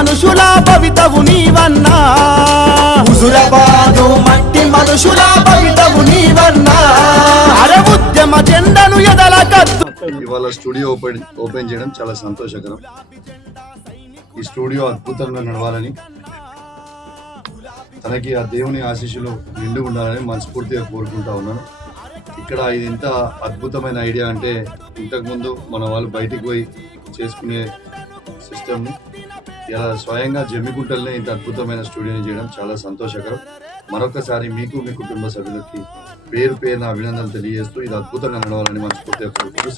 మనుషుల భవితవు నీవన్నా హుజురాబాదు మట్టి మనుషుల భవితవు నీవన్నా అరే ఉద్యమ జెండను ఎదల కత్తు. ఇవాళ స్టూడియో ఓపెన్ చేయడం చాలా సంతోషకరం. ఈ స్టూడియో అద్భుతంగా నడవాలని, తనకి ఆ దేవుని ఆశీస్సులు నిండు ఉండాలని మనస్ఫూర్తిగా కోరుకుంటా ఉన్నాను. ఇక్కడ ఇది ఇంత అద్భుతమైన ఐడియా అంటే, ఇంతకుముందు మన వాళ్ళు బయటికి పోయి చేసుకునే సిస్టమ్ని ఇలా స్వయంగా జమ్మికుంటలనే ఇంత అద్భుతమైన స్టూడియోని చేయడం చాలా సంతోషకరం. మరొకసారి మీకు మీ కుటుంబ సభ్యులకి పేరు పేరున అభినందనలు తెలియజేస్తూ ఇది అద్భుతంగా నడవాలని మనస్ఫూర్తిగా కోరుకుంటూ